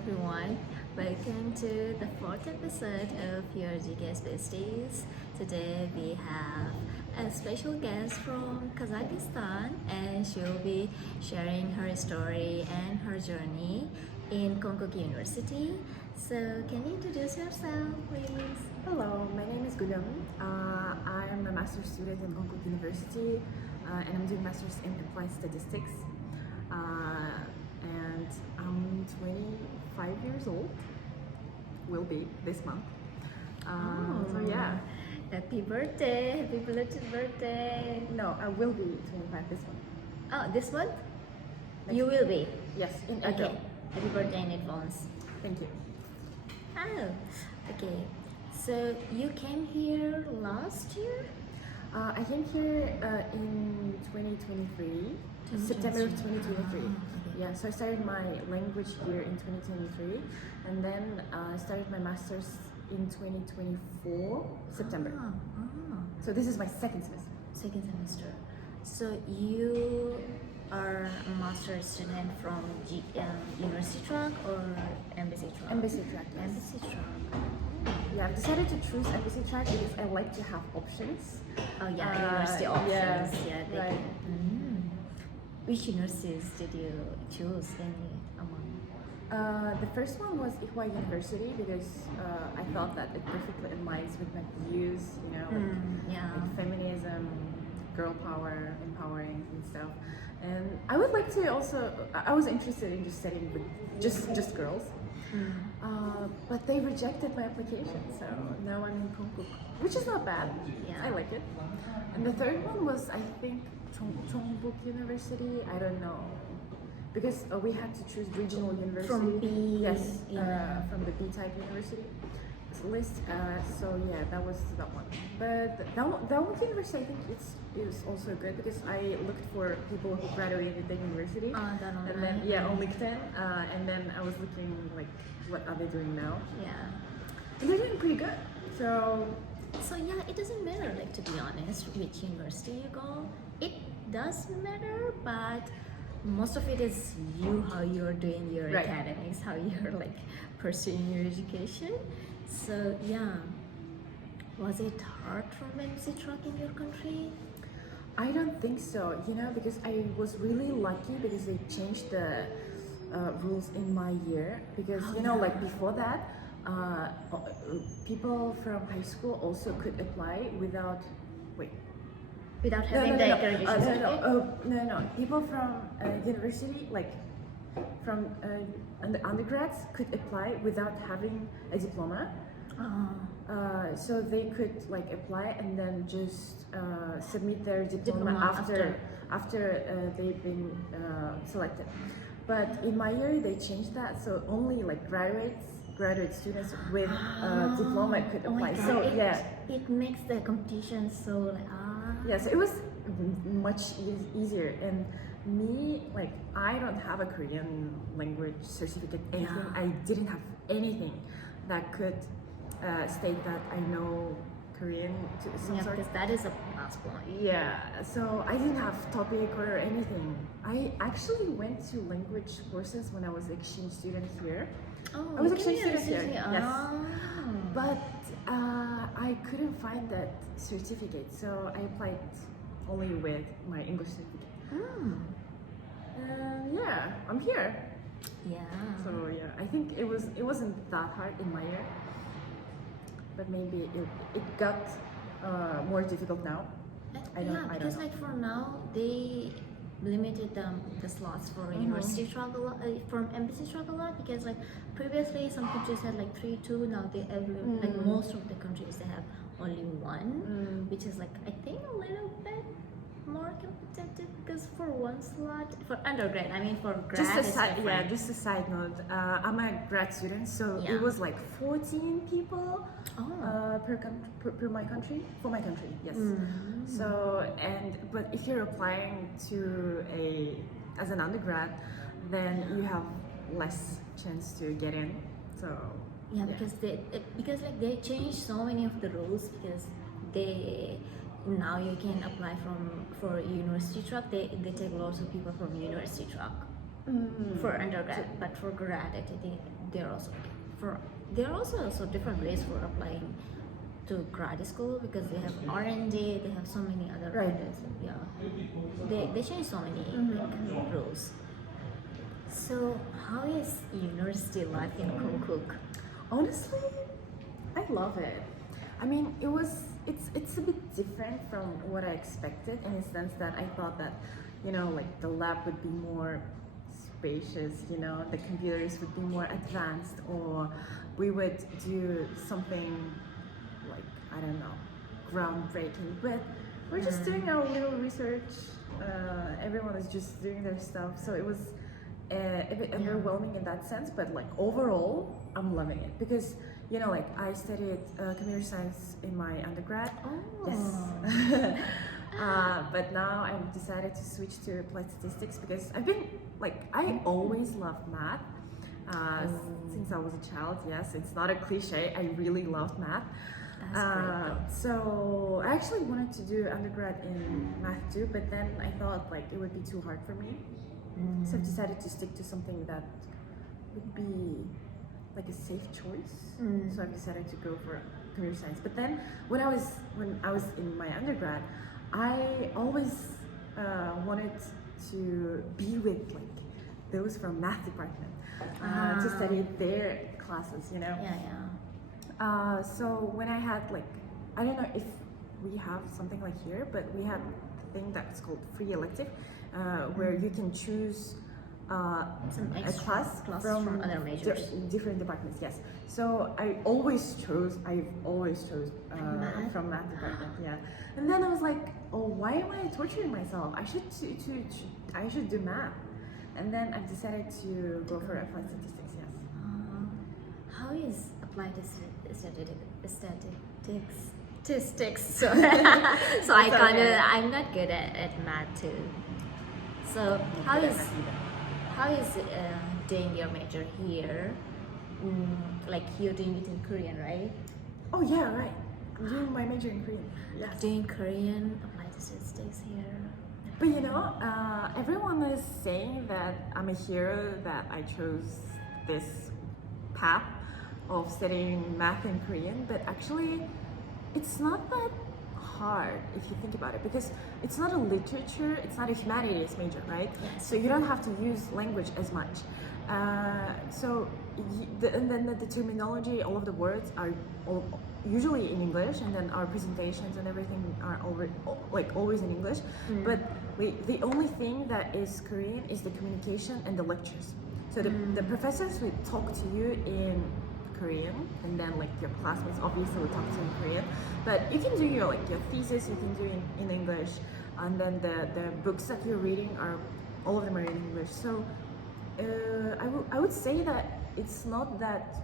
everyone. Welcome to the fourth episode of your GKS Besties. Today we have a special guest from Kazakhstan, and she'll be sharing her story and her journey in Konkuk University. So, can you introduce yourself, please? Hello, my name is Gulum. I'm a master's student in Konkuk University, and I'm doing master's in applied statistics. And I'm 25 years old. Will be this month. So yeah. Happy birthday! Happy belated birthday! No, I will be 25 this month. Oh, this month? Next You will be? Yes, in Okay. April. Happy birthday in advance. Thank you. Oh, okay. So you came here last year? I came here in 2023, September of 2023. Yeah, so I started my language here in 2023, and then I started my master's in 2024, September. So this is my second semester. Second semester. So you are a master's student from University track or embassy track? Embassy track, yes. Embassy track. Yeah, I've decided to choose embassy track because I like to have options. Oh yeah, university options. Yeah, they right. Which universities did you choose any among? The first one was Ihwa University because I thought that it perfectly aligns with my views, you know, like feminism, girl power, empowering and stuff. And I would like to also, I was interested in just studying with just girls. But they rejected my application, so now I'm in Konkuk, which is not bad. Yeah. I like it. And the third one was, I think, Konkuk University. I don't know, because we had to choose regional university. From B. Yes, Yeah. from the B-type university list. So yeah, that was that one. But that one university, I think is also good because I looked for people who graduated the university. And then on LinkedIn, and then I was looking like what are they doing now? Yeah. And they're doing pretty good. So Yeah, it doesn't matter, like, to be honest, which university you go. It does matter, but most of it is you, how you're doing your Right. academics, how you're like pursuing your education. So yeah, was it hard from MC track in your country? I don't think so, you know, because I was really lucky because they changed the rules in my year. Because you know, like before that, people from high school also could apply without Without having the accreditation certificate? No. People from university, like from undergrads, could apply without having a diploma. So they could like apply and then just submit their diploma after they've been selected. But in my year, they changed that, so only like graduate students with diploma could apply. God. So It makes the competition so like yeah, so it was much easier. And me, like, I don't have a Korean language certificate, anything. I didn't have anything that could state that I know Korean to some yeah, sort. because that is a plus point. Yeah, so I didn't have topic or anything. I actually went to language courses when I was exchange student here. Oh, I was you exchange came student here. here. Yes. Oh. But I couldn't find that certificate, so I applied only with my English certificate. And yeah, I'm here. Yeah. So yeah, I think it wasn't that hard in my year, but maybe it got more difficult now. I don't because know. like for now they limited the slots for university track a lot, from embassy track a lot, because like previously some countries had like 3-2, now they have like most of the countries they have only one, which is like I think a little bit more competitive, because for one slot for undergrad, I mean for grad just a side note, I'm a grad student, so it was like 14 people per my country, for my country, yes. So but if you're applying to as an undergrad, then you have less chance to get in. So yeah, because like they changed so many of the rules, because now you can apply for university track. They take lots of people from university track. for undergrad, but for grad, I think there are also there are also different ways for applying to grad school because they have R&D, they have so many other credits. Yeah, they change so many like, rules. So how is university life in Konkuk? Honestly, I love it. I mean, it's a bit different from what I expected in the sense that I thought that, you know, like the lab would be more spacious, you know, the computers would be more advanced, or we would do something like, I don't know, groundbreaking. But we're just doing our little research. Everyone is just doing their stuff, so it was a bit underwhelming in that sense. But like overall, I'm loving it because, you know, like I studied computer science in my undergrad. Yes. But now I've decided to switch to applied statistics because I've been like, I always loved math since I was a child. Yes, it's not a cliche. I really loved math. So I actually wanted to do undergrad in math too, but then I thought like it would be too hard for me. So I've decided to stick to something that would be like a safe choice. So I've decided to go for computer science. But then when I was in my undergrad, I always wanted to be with like those from math department to study their classes, you know. So when I had like, I don't know if we have something like here, but we had a thing that's called free elective, where you can choose a class from other majors, different departments. Yes. So I've always chose from math department. Yeah. And then I was like, oh, why am I torturing myself? I should do math. And then I've decided to go for applied statistics. Yes. How is applied statistics? So I'm not good at math too. So how is doing your major here? Like you're doing it in Korean, right? Oh yeah, right. I'm doing my major in Korean. Yes. Doing Korean applied statistics here. But you know, everyone is saying that I'm a hero, that I chose this path of studying math in Korean, but actually it's not that hard if you think about it, because it's not a literature, it's not a humanities major, right? Yes. So you don't have to use language as much. And then the terminology, all of the words are usually in English, and then our presentations and everything are always in English. But the only thing that is Korean is the communication and the lectures. So the professors will talk to you in Korean, and then like your classmates obviously will talk to you in Korean. But you can do your thesis, you can do in English, and then the books that you're reading all of them are in English. So I would say that it's not that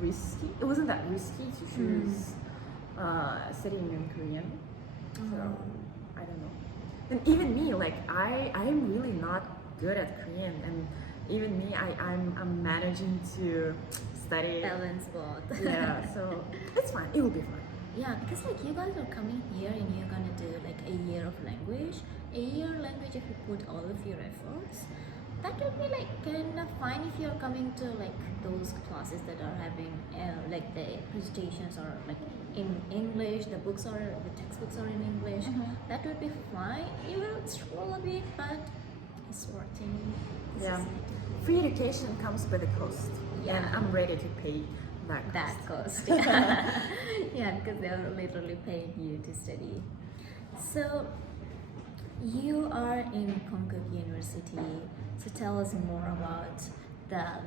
risky. It wasn't that risky to choose studying in Korean. So I don't know. And even me, like I am really not good at Korean, and even me, I'm managing to study. Balance both. Yeah, so it's fine. It will be fine. Yeah, because like you guys are coming here and you're gonna do like a year of language. A year language, if you put all of your efforts, that would be like kind of fine if you're coming to like those classes that are having like the presentations are like in English, the textbooks are in English. That would be fine. You will struggle a bit, but it's working. Yeah. Free education comes with a cost. Yeah. And I'm ready to pay that cost. cost. Yeah. Yeah, because they're literally paying you to study. So you are in Konkuk University. So tell us more about the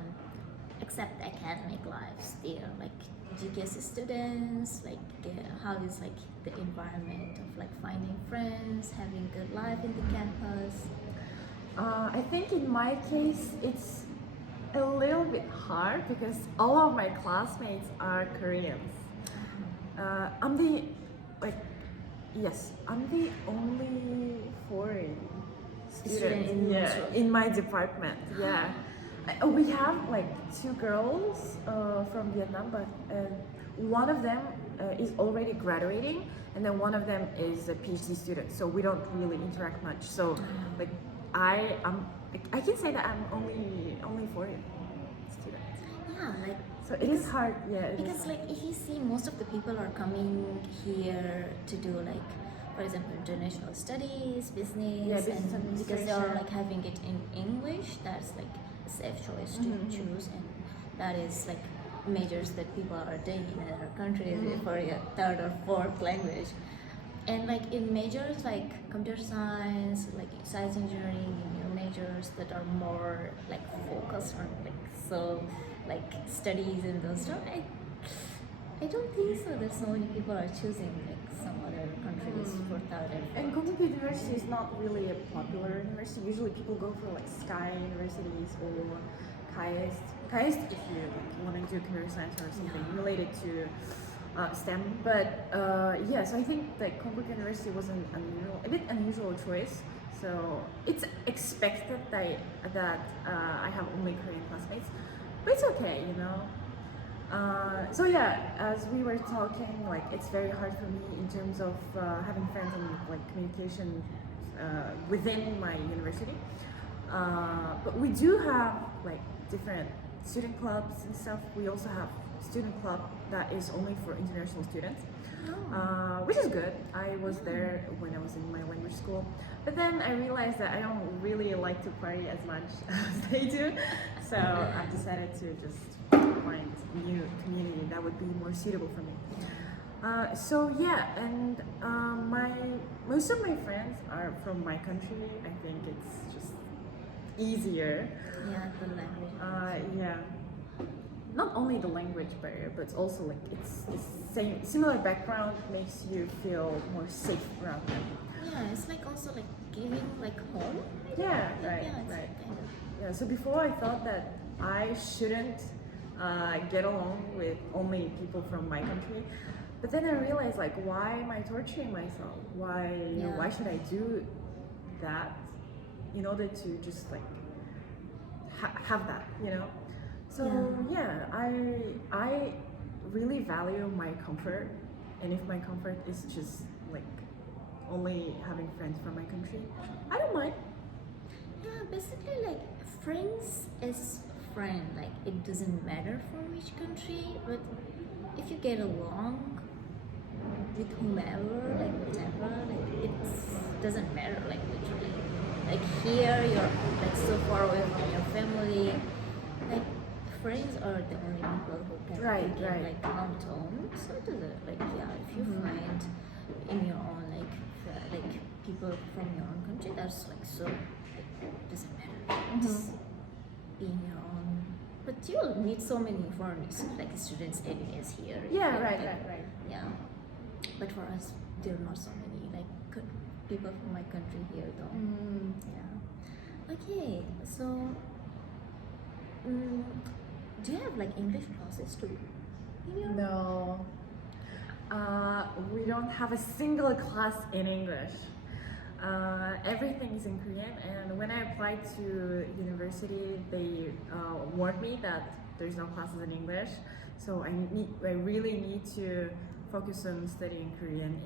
except academic lives there, like GKS students, like how is like the environment of like finding friends, having good life in the campus. I think in my case it's a little bit hard because all of my classmates are Koreans. I'm the only foreign student in my department. Yeah, we have like 2 girls from Vietnam, but one of them is already graduating, and then one of them is a PhD student. So we don't really interact much. So like I can say that I'm only foreign student. Yeah, like So it is hard. Yeah. It is because like if you see most of the people are coming here to do like, for example, international studies, business, Yeah, business and because they are administration. like having it in English, that's like a safe choice to choose, and that is like majors that people are doing in other countries for a third or fourth language. And like in majors like computer science, like science engineering, majors that are more like focused on like so like studies and those stuff, I don't think so that so many people are choosing like some other countries for third And and fourth. Konkuk University is not really a popular university. Usually people go for like Sky Universities or KS. KS if you like, want to do computer science or something related to STEM. But yeah, so I think that Konkuk University was a bit unusual choice. So it's expected that I have only Korean classmates, but it's okay, you know. So yeah, as we were talking, like it's very hard for me in terms of having friends and like communication within my university. But we do have like different student clubs and stuff. We also have student club that is only for international students, which is good. I was there when I was in my language school, but then I realized that I don't really like to party as much as they do, so I decided to just find a new community that would be more suitable for me. So yeah, and most of my friends are from my country. I think it's just easier. Yeah, the language. Yeah, not only the language barrier, but also like it's similar background makes you feel more safe around them. Yeah, it's like also like giving like home. Yeah, right, Yeah, it's right. kind of. Yeah, so before I thought that I shouldn't get along with only people from my country, but then I realized like, why am I torturing myself? Why should I do that in order to just like have that, you know? So yeah, I really value my comfort, and if my comfort is just like only having friends from my country, I don't mind. Yeah, basically like friends is friend. Like it doesn't matter from which country, but if you get along with whomever, like whatever, like it doesn't matter. Like literally, like here you're like so far away from your family. Like friends are the only people who can Right, you can, right. like count on. So it doesn't like yeah. If you find in your own like like people from your own country, that's like so it doesn't matter. Just being your own. But you'll meet so many foreign like students anyways here. Yeah, right. Yeah. But for us, there are not so many like people from my country here though. Yeah. Okay, so do you have like English classes too? In your- No. We don't have a single class in English. Everything is in Korean, and when I applied to university, they warned me that there's no classes in English. So I really need to focus on studying Korean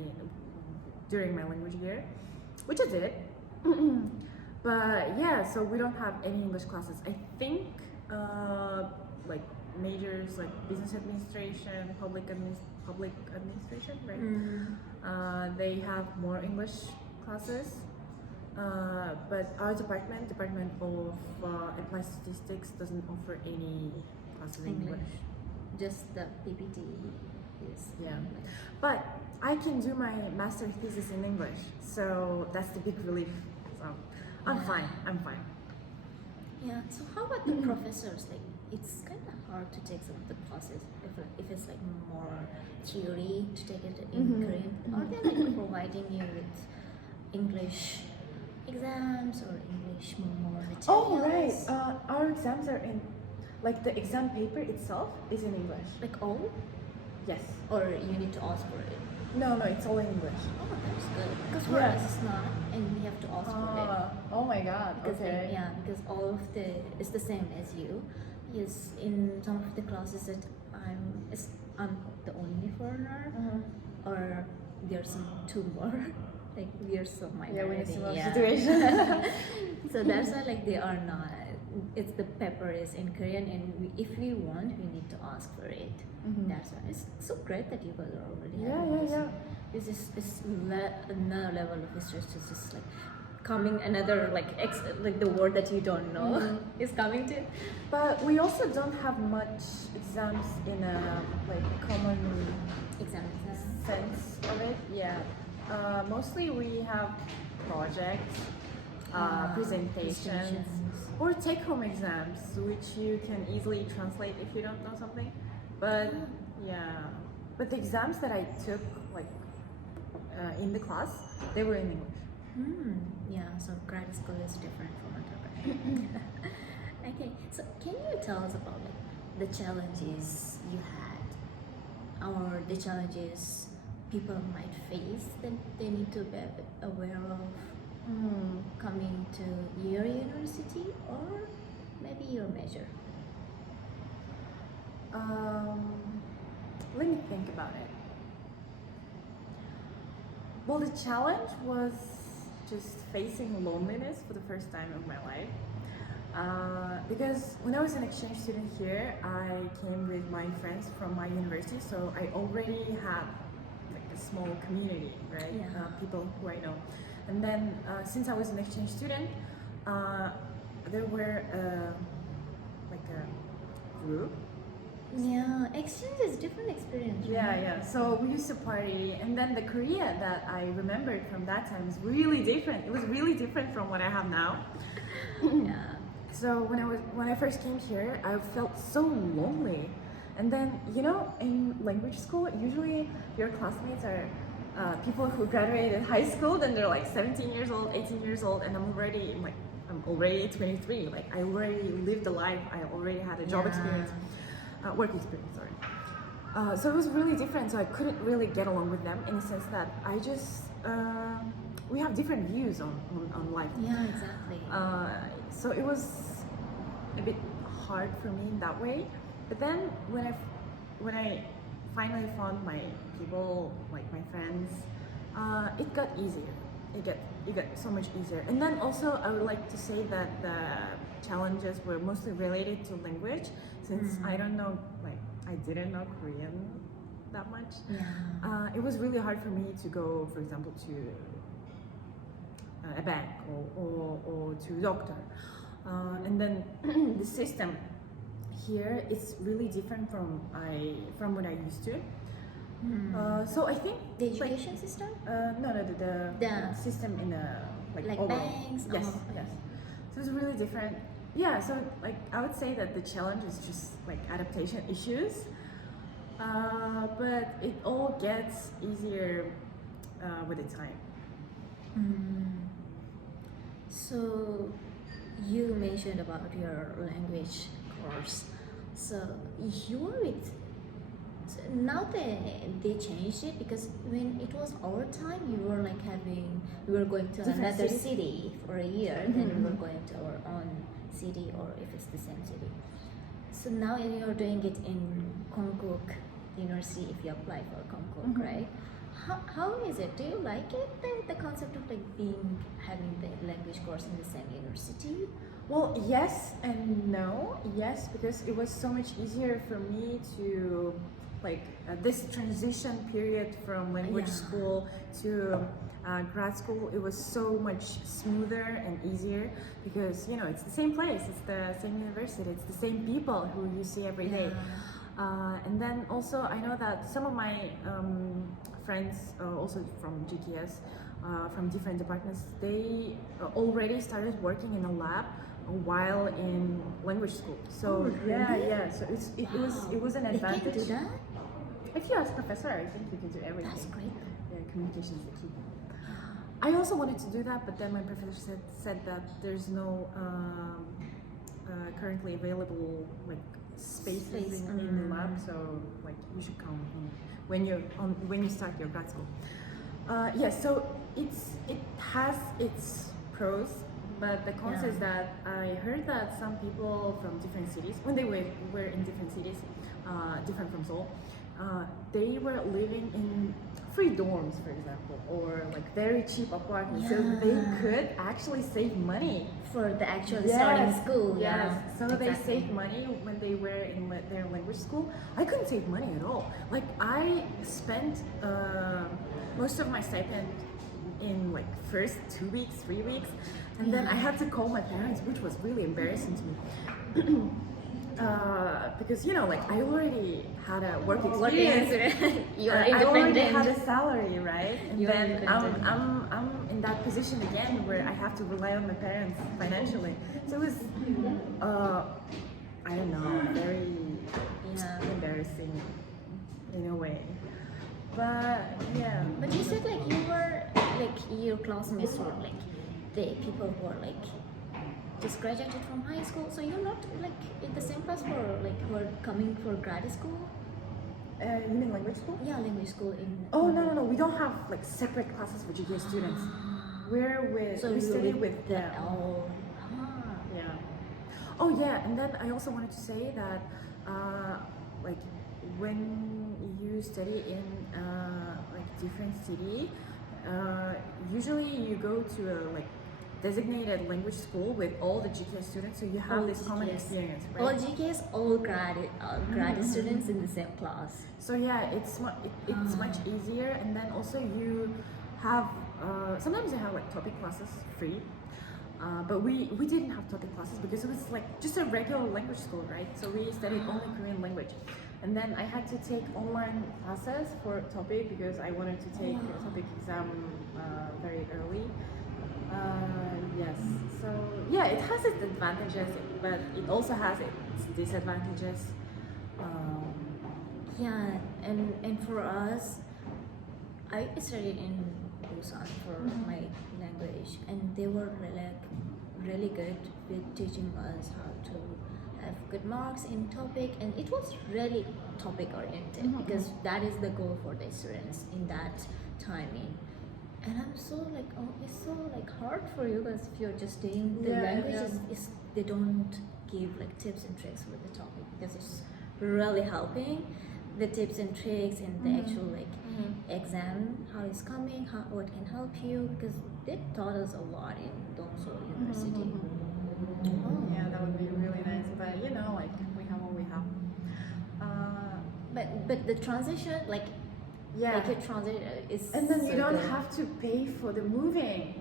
during my language year, which I did. But yeah, so we don't have any English classes. I think like majors like business administration, public administration, right? They have more English classes, but our department of applied statistics doesn't offer any classes in English. Just the PPT is Yeah, but I can do my master thesis in English, so that's the big relief. So I'm fine. Yeah. So how about the professors? Like, it's kind of hard to take some of the classes if it's like more theory to take it in Korean. Are they like providing you with English exams or English more materials? Oh right, our exams are in, like the exam paper itself is in English. Like all, Yes. or you need to ask for it. No, it's all in English. Oh, that's good. Because for Yeah. us it's not, and we have to ask for it. Oh my god. Because Okay. because all of it's the same as you. Yes, in some of the classes that I'm the only foreigner, or there's some two more like we are so minority. Yeah, we're in a similar yeah. situation. So that's why like they are not. It's the paper is in Korean, and if we want, we need to ask for it. That's why it's so great that you guys are already having this. This is another level of stress. It's just like coming another like the word that you don't know is coming to. But we also don't have much exams in a like common Exam. sense of it. Yeah. Mostly we have projects, presentations, or take-home exams, which you can easily translate if you don't know something. But but the exams that I took like in the class, they were in English. Yeah, so grad school is different from undergrad. Okay, so can you tell us about like the challenges you had, or the challenges people might face that they need to be aware of coming to your university or maybe your major? Let me think about it. Well, the challenge was just facing loneliness for the first time of my life. Because when I was an exchange student here, I came with my friends from my university, so I already had like a small community, right? Yeah. People who I know. And then since I was an exchange student, there were like a group. Yeah, exchange is different experience. Right? Yeah. So we used to party, and then the Korea that I remembered from that time was really different. It was really different from what I have now. Yeah. So when I first came here, I felt so lonely. And then in language school, usually your classmates are people who graduated high school. Then they're like 17 years old, 18 years old, and I'm already 23. Like I already lived a life. I already had a job experience. Work experience, sorry. So it was really different. So I couldn't really get along with them in the sense that I just we have different views on life. Yeah, exactly. So it was a bit hard for me in that way. But then when I finally found my people, like my friends, it got easier. It got so much easier. And then also I would like to say that the challenges were mostly related to language, since I didn't know Korean that much. Yeah. It was really hard for me to go, for example, to a bank or to a doctor. And then the system here is really different from what I used to. So I think The education system? no, the system in a Like overall. banks? Yes, Oh, okay. yes. So it's really different. Yeah, so like I would say that the challenge is just like adaptation issues, but it all gets easier with the time. So you mentioned about your language course. So you're with now they changed it, because when it was our time we were going to Different another cities. city for a year, then we were going to our own city, or if it's the same city. So now you're doing it in Konkuk University if you apply for Konkuk, right? How is it? Do you like it, the concept of like having the language course in the same university? Well, yes and no. Yes, because it was so much easier for me to this transition period from language Yeah. school to grad school. It was so much smoother and easier because it's the same place, it's the same university, it's the same people who you see every day. And then also I know that some of my friends, also from GKS, from different departments, they already started working in a lab while in language school. So really? so it was an They can advantage. do that? If you ask professor, I think you can do everything. That's great. Yeah, communication is the key. I also wanted to do that, but then my professor said that there's no currently available spaces in the lab, so you should come when you start your grad school. So it has its pros, but the cons is that I heard that some people from different cities, when they were in different cities, different from Seoul, they were living in free dorms, for example, or like very cheap apartments, so they could actually save money for the actual starting school. Yes, Yeah, so they saved money when they were in their language school. I couldn't save money at all. Like I spent most of my stipend in like first 2 weeks, 3 weeks, and then I had to call my parents, which was really embarrassing to me. Because you know, like I already had a work experience. I already had a salary, right? And then I'm in that position again where I have to rely on my parents financially. So it was, I don't know, very embarrassing in a way. But yeah. But you said like you were like your classmates were like the people who are like just graduated from high school, so you're not like in the same class for like who are coming for grad school? You mean language school? Yeah, language school in. Oh no, we don't have like separate classes for GKS students. We study with them. Yeah. Oh yeah, and then I also wanted to say that like when you study in like different city, usually you go to a like designated language school with all the GKS students, so you have this common experience, right? All GKS, all grad students in the same class. So yeah, it's much easier, and then also you have sometimes you have like topic classes free, but we didn't have topic classes because it was like just a regular language school, right? So we studied only Korean language, and then I had to take online classes for topic because I wanted to take a topic exam very early. Yes, so yeah, it has its advantages, but it also has its disadvantages. Yeah, and for us, I studied in Busan for my language, and they were really good with teaching us how to have good marks in topic, and it was really topic oriented because that is the goal for the students in that timing. And I'm so like, oh, it's so like hard for you because if you're just doing the language, they don't give like tips and tricks with the topic because it's really helping the tips and tricks and the actual like exam, how it's coming, what can help you, because they taught us a lot in Dongso University. Yeah, that would be really nice, but you know, like we have what we have. But the transition, like your transition is, and then you so don't good. have to pay for the moving.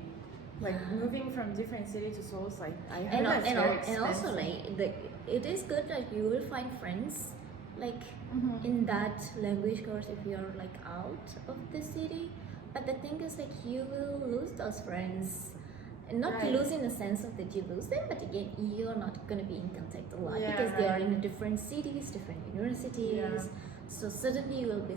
Like moving from different city to Seoul, like I heard that's very expensive. And also like it is good that you will find friends like in that language course if you're like out of the city. But the thing is like you will lose those friends. Not lose in the sense of that you lose them, but again you're not gonna be in contact a lot because they are in different cities, different universities. So suddenly you will be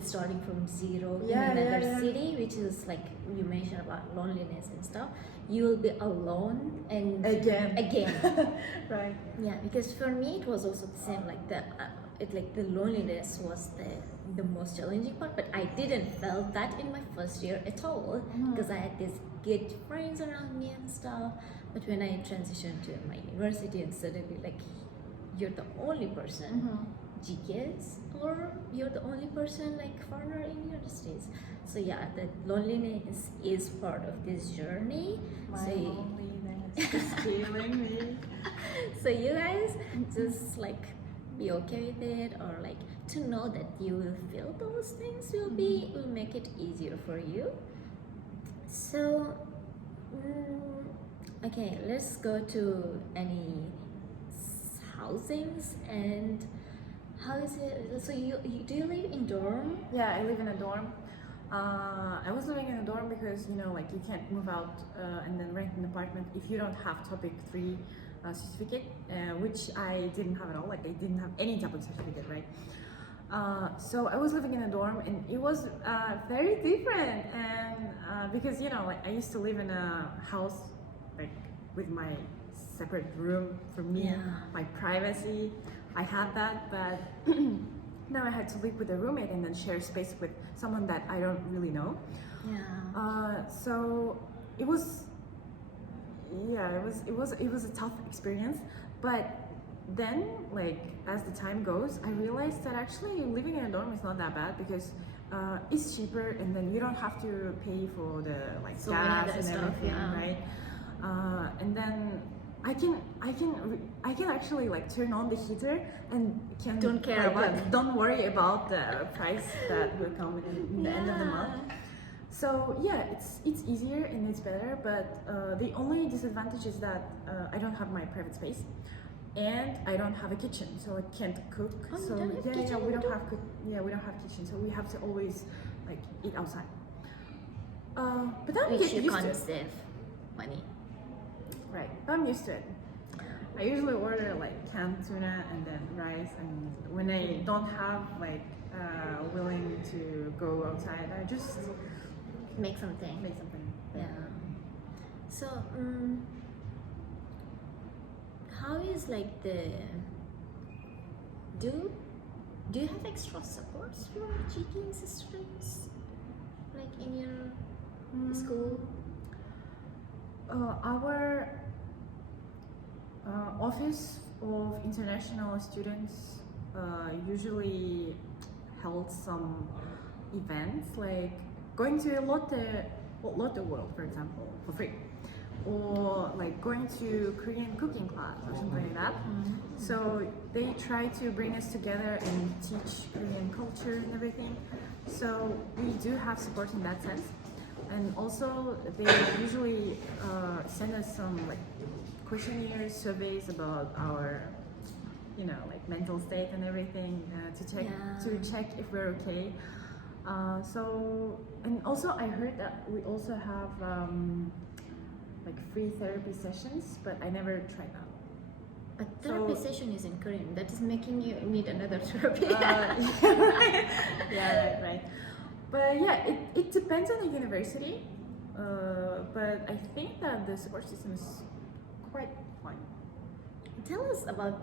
starting from zero in another city, which is like you mentioned about loneliness and stuff. You will be alone and again right. Yeah, because for me it was also the same, like the loneliness was the most challenging part, but I didn't felt that in my first year at all because I had these good friends around me and stuff. But when I transitioned to my university and suddenly like you're the only person GKS, or you're the only person like foreigner in universities. So yeah, the loneliness is part of this journey. My loneliness is killing me. So you guys just like be okay with it, or like to know that you will feel those things will make it easier for you. So okay, let's go to any housings. And how is it? So you do you live in dorm? Yeah, I live in a dorm. I was living in a dorm because you know, like you can't move out and then rent an apartment if you don't have Topic 3 certificate, which I didn't have at all. Like I didn't have any Topic certificate, right? So I was living in a dorm, and it was very different. And because you know, like I used to live in a house like with my separate room for me, my privacy. I had that, but now I had to live with a roommate and then share space with someone that I don't really know. So it was a tough experience, but then, like, as the time goes, I realized that actually living in a dorm is not that bad because it's cheaper, and then you don't have to pay for the like So many gas other and stuff, everything, yeah. right? And then I can actually like turn on the heater and can Don't care about don't worry about the price that will come in the end of the month. So yeah, it's easier and it's better, but the only disadvantage is that I don't have my private space, and I don't have a kitchen, so I can't cook. Oh, you so don't have yeah, kitchen we at don't all? have we don't have kitchen, so we have to always like eat outside. But I'm Which getting you used to can't it. save money. Right, but I'm used to it. I usually order like canned tuna and then rice, and when I don't have like willing to go outside, I just Make something. make something. Yeah. So, how is like the do you have extra supports for GKS students, like in your school? Our Office of International Students usually held some events like going to Lotte World, for example, for free, or like going to Korean cooking class or something like that. So they try to bring us together and teach Korean culture and everything. So we do have support in that sense. And also, they usually send us some like questionnaires, surveys about our, like mental state and everything to check if we're okay. So, and also I heard that we also have like free therapy sessions, but I never tried that. But therapy session is in Korean. That is making you need another therapy. Yeah, right. But yeah, it depends on the university. But I think that the support system is quite fine. Tell us about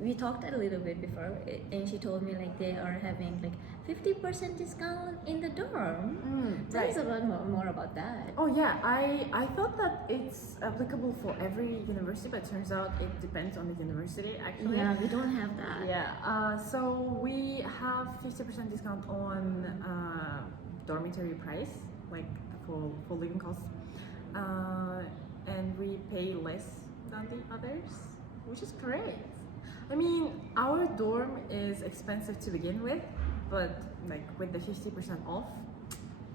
we talked a little bit before, and she told me like they are having like 50% discount in the dorm. Tell us about more about that. Oh yeah, I thought that it's applicable for every university, but it turns out it depends on the university actually. Yeah, we don't have that. Yeah, so we have 50% discount on dormitory price, like for living costs, and we pay less than the others, which is great. I mean, our dorm is expensive to begin with, but like with the 50% off,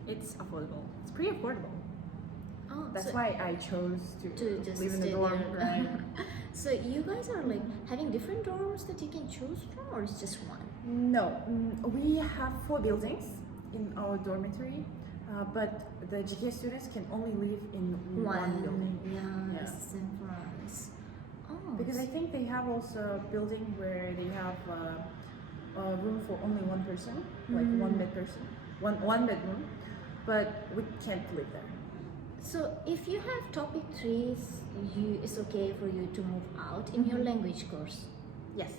it's affordable. It's pretty affordable. Oh, That's so why I chose to just live in the stay dorm. there. Right? So you guys are like having different dorms that you can choose from, or it's just one? No, we have 4 buildings in our dormitory, but the GKS students can only live in one building. Yeah, same for us. Oh, Because I think they have also a building where they have a room for only one person, like one bed person, one bedroom, but we can't live there. so if you have topic 3, it's okay for you to move out in your language course. Yes.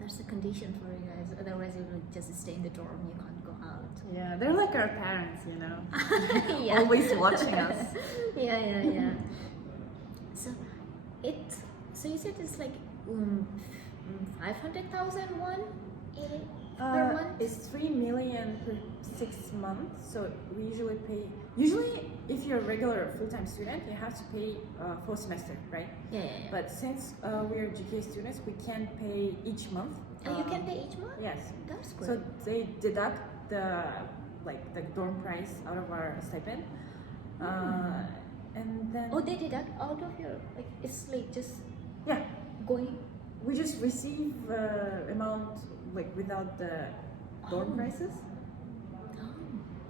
That's a condition for you guys. Otherwise, you will just stay in the dorm. You can't go out. Yeah, they're like our parents, you know, Yeah. always watching us. Yeah. So so you said it's like 500,000 won per month. It's 3 million per 6 months. So we usually pay. Usually, if you're a regular full-time student, you have to pay for semester, right? Yeah. But since we're GK students, we can pay each month. And you can pay each month. Yes. That's good. So they deduct the dorm price out of our stipend, and then they deduct out of your it's like just yeah, going. we just receive amount like without the dorm prices.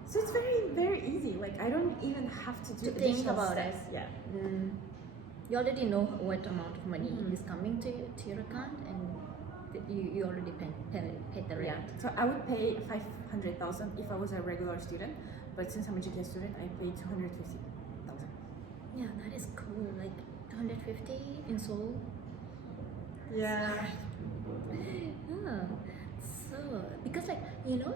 So it's very, very easy. Like I don't even have to do To think additional about steps. it. Yeah. You already know what amount of money is coming to your account, and you already paid the rent. Yeah. So I would pay 500,000 if I was a regular student, but since I'm a GK student, I pay 250,000. Yeah, that is cool. Like 250 in Seoul. Yeah. So because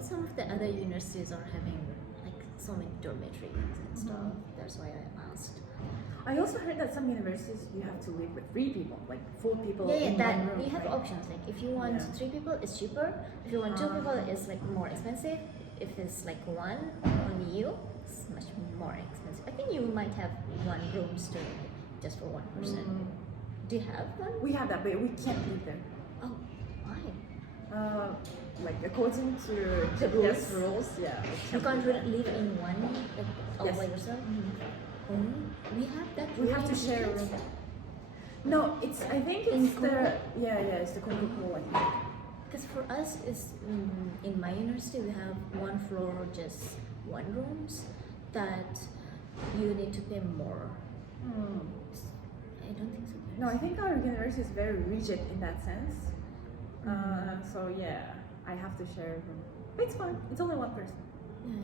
some of the other universities are having like so many dormitories and stuff. That's why I asked. I also heard that some universities you have to live with 3 people, like 4 people Yeah, in that one room. you have right? options. Like if you want Yeah. 3 people, it's cheaper. If you want 2 people, it's like more expensive. If it's like one on you, it's much more expensive. I think you might have one room stay just for one person. Do you have one? We have that, but we can't live there. Oh, why? Like according to The GKS rules, yeah. You can't live in one like all Yes. by yourself. Oh, we have that. We have rule to in share a kids. room. No, I think In it's the Konkuk? it's the Konkuk rule, I think. Because for us, is in my university we have one floor, just one rooms that you need to pay more. I don't think so. No, I think our university is very rigid in that sense. So yeah, I have to share a room. But it's fun. It's only one person. Yeah.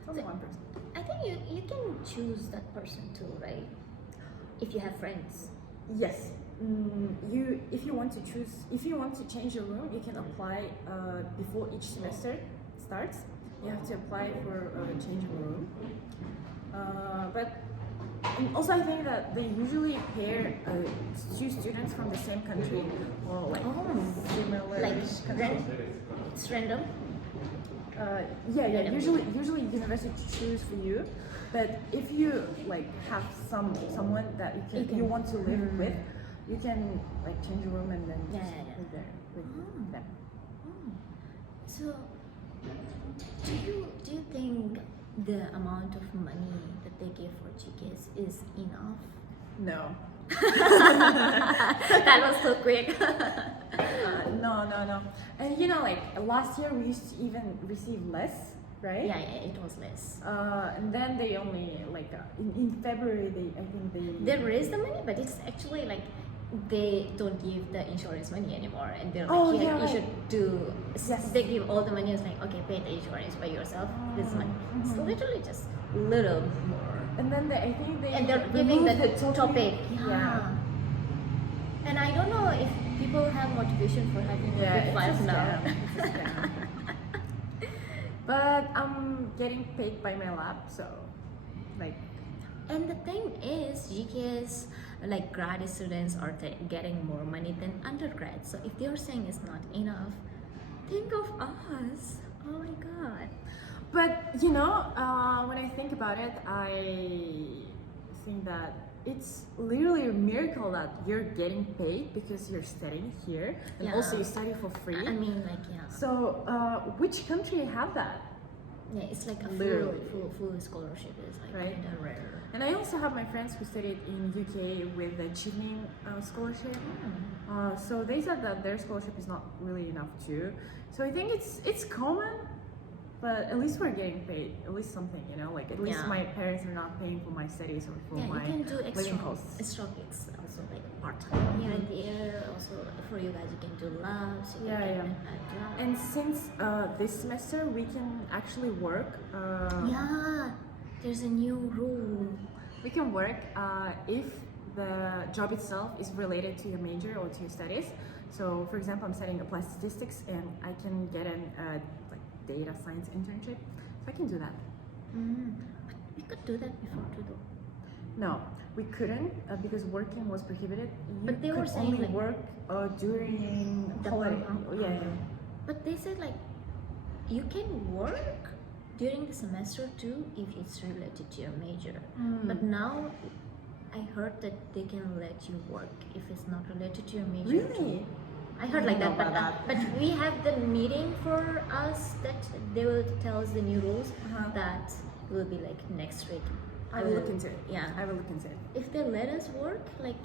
It's only one person. I think you can choose that person too, right? If you have friends. Yes. If you want to change your room, you can apply before each semester starts. You have to apply for a change of room. And also, I think that they usually pair 2 students from the same country or like similar Like country. it's random. Yeah. Random. Usually university choose for you, but if you like have someone that you want to live with, you can like change your room and then just live there with them. So, do you think the amount of money that they give for GKS is enough? No. That was so quick. No. And you know, like last year we used to even receive less, right? Yeah, it was less. And then they only like in February They raised the money, but it's actually like they don't give the insurance money anymore, and they're like, Oh, you yeah, should do. Yes. They give all the money. It's like, okay, pay the insurance by yourself. This money. It's literally just little more. And then I think they And they're giving the removed topic. Yeah. And I don't know if people have motivation for having Yeah, a big life it's a now. scam. It's a scam. But I'm getting paid by my lab, so like And the thing is, GKS, like grad students are getting more money than undergrads. So if they're saying it's not enough, think of us. Oh my god. But you know, when I think about it, I think that it's literally a miracle that you're getting paid because you're studying here, and Yeah. also you study for free. I mean, like, yeah. So, which country have that? Yeah, it's like a Literally. full scholarship is like Right. kind of rare. And I also have my friends who studied in UK with the achieving scholarship. So they said that their scholarship is not really enough too. So I think it's common, but at least we're getting paid, at least something, you know, like at least Yeah. my parents are not paying for my studies or for Yeah, my you can do living costs. extra gigs also, like part time here and there. Also, for you guys, you can do labs. You Yeah, can yeah. add labs. And since this semester we can actually work. Yeah, there's a new rule. We can work if the job itself is related to your major or to your studies. So, for example, I'm studying applied statistics, and I can get an like data science internship. So I can do that. But we could do that before too, though. No, we couldn't because working was prohibited. You But they were could saying, only like, work during the holiday. program. Yeah. But they said like you can work during the semester too if it's related to your major. But now I heard that they can let you work if it's not related to your major. Really? Too. I heard like I that, don't know about but we have the meeting for us that they will tell us the new rules that will be like next week. I will look into it. Yeah. I will look into it. If they let us work, like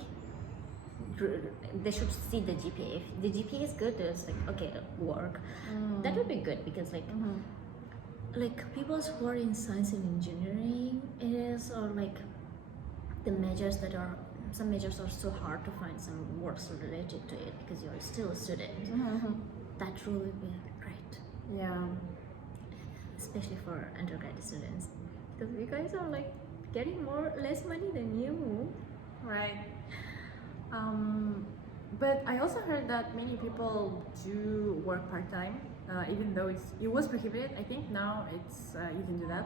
they should see the GPA. If the GPA is good, it's like okay, work. That would be good because like people who are in science and engineering is or like the majors that are some majors are so hard to find some works related to it because you're still a student. That rule would be great, Yeah. especially for undergrad students because you guys are like getting less money than you. Right. But I also heard that many people do work part time, even though it was prohibited. I think now it's you can do that.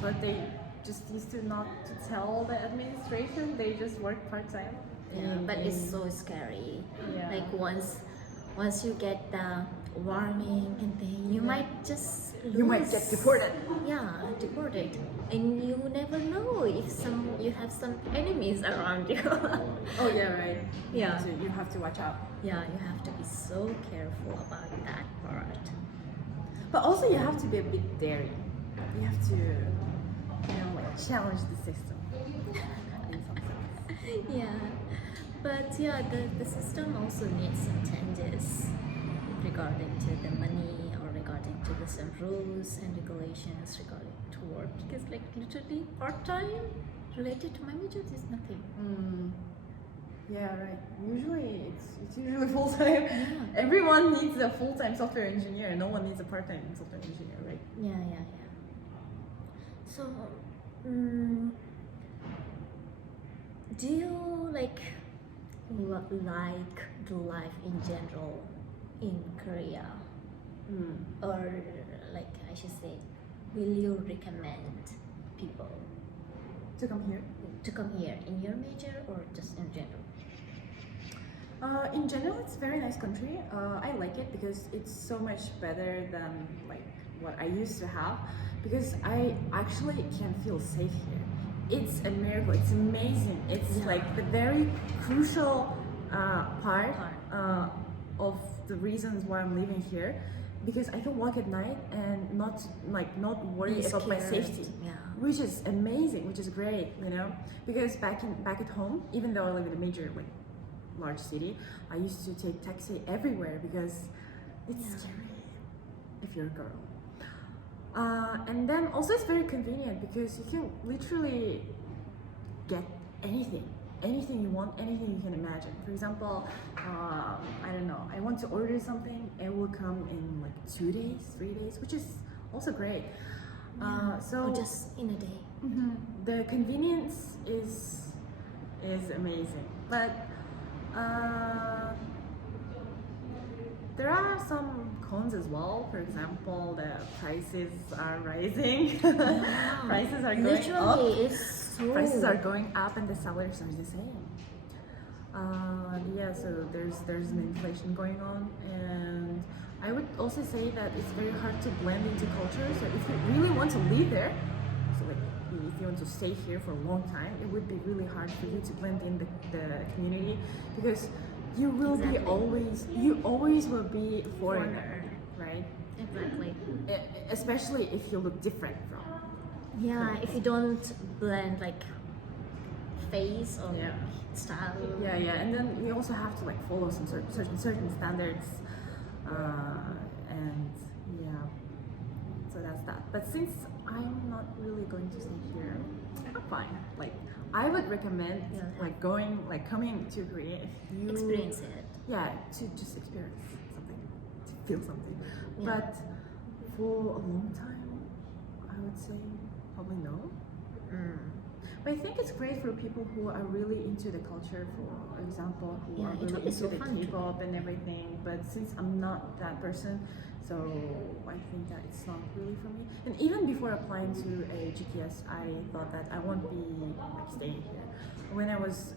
But just used to not to tell the administration. They just work part-time. Yeah, but it's so scary. Yeah. Like once you get the warning and then you might just lose. You might get deported. Yeah, deported, and you never know if you have some enemies around you. Oh yeah, right. Yeah. So you have to watch out. Yeah, you have to be so careful about that part. But also you have to be a bit daring. You have to, like challenge the system. In some sense. Yeah, but yeah, the system also needs some changes regarding to the money or regarding to the some rules and regulations regarding to work, because like literally part-time related to my major is nothing. Yeah, right. Usually it's usually full time. Yeah. Everyone needs a full time software engineer. No one needs a part time software engineer, right? Yeah. So, do you like the life in general in Korea, or like I should say, will you recommend people To come here. to come here in your major or just in general? In general, it's a very nice country. I like it because it's so much better than like what I used to have. Because I actually can feel safe here. It's a miracle. It's amazing. It's like the very crucial part of the reasons why I'm living here. Because I can walk at night and not worry Be about my scared. safety, Yeah. which is amazing, which is great, Because back at home, even though I live in a major large city, I used to take taxi everywhere because it's scary if you're a girl. And then also it's very convenient because you can literally get anything you want, anything you can imagine. For example, I don't know, I want to order something, it will come in like 2 days, 3 days, which is also great. Or just in a day. The convenience is amazing, but there are some cons as well. For example, the prices are rising. Prices are going Literally, up. it's so. Prices are going up, and the salaries are the same. So there's an inflation going on, and I would also say that it's very hard to blend into culture. So if you really want to live there, so like if you want to stay here for a long time, it would be really hard for you to blend in the community because you will you always will be a foreigner, right? Exactly. Especially if you look different from. Yeah, if you don't blend like face or style. Yeah, and then you also have to like follow some certain standards, and so that's that. But since I'm not really going to stay here, I'm fine. Like I would recommend coming to Korea if you Experience it. Yeah, to just experience something, to feel something. Yeah. But for a long time, I would say probably no. But I think it's great for people who are really into the culture, for example, who are really into the K-pop and everything. But since I'm not that person, so I think that it's not really for me. And even before applying to a GKS, I thought that I won't be staying here. When I was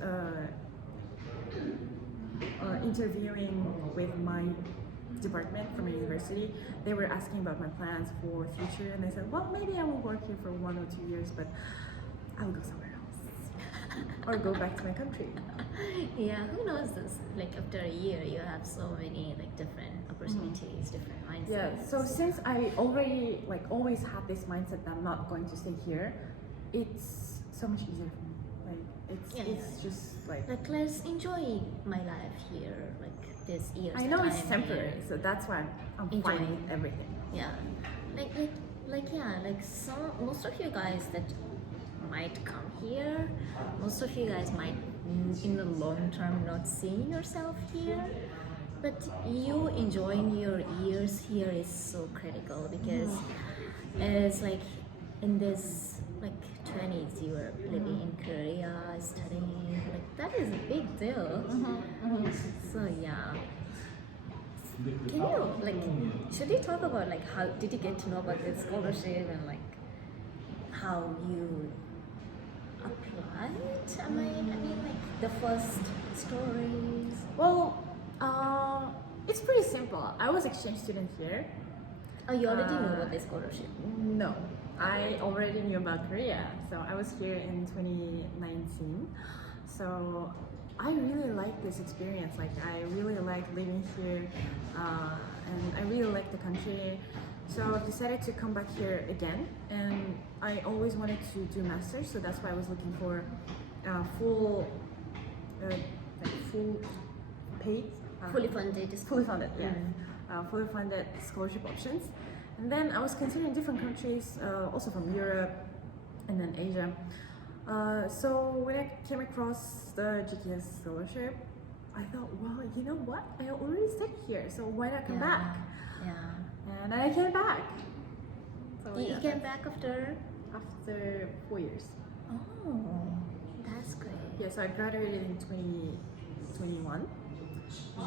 interviewing with my department from a university, they were asking about my plans for future, and I said, well, maybe I will work here for 1 or 2 years, but I'll go somewhere else or go back to my country. Yeah, who knows this? Like after a year, you have so many like different opportunities, different mindsets. Yeah. So since I already always had this mindset that I'm not going to stay here, it's so much easier for me. It's just like let's enjoy my life here, like this year. I know it's temporary, so that's why I'm fine with everything. Yeah, most of you guys that might come here, most of you guys might in the long term not seeing yourself here, but you enjoying your years here is so critical because it's like in this 20s you were living in Korea, studying, that is a big deal. So yeah, can you should you talk about how did you get to know about this scholarship and how you applied? I mean, like the first stories. Well, it's pretty simple. I was exchange student here. Oh, you already know about the scholarship. No, I already knew about Korea. So I was here in 2019. So I really like this experience. Like I really like living here, and I really like the country. So I've decided to come back here again, and I always wanted to do masters. So that's why I was looking for full, full paid, Fully funded. fully funded, yeah, fully funded scholarship options. And then I was considering different countries, also from Europe and then Asia. So when I came across the GKS scholarship, I thought, well, you know what? I already studied here, so why not come back? Yeah. And then I came back. So You came back after? after 4 years. Oh, that's great. Yeah, so I graduated in 2021.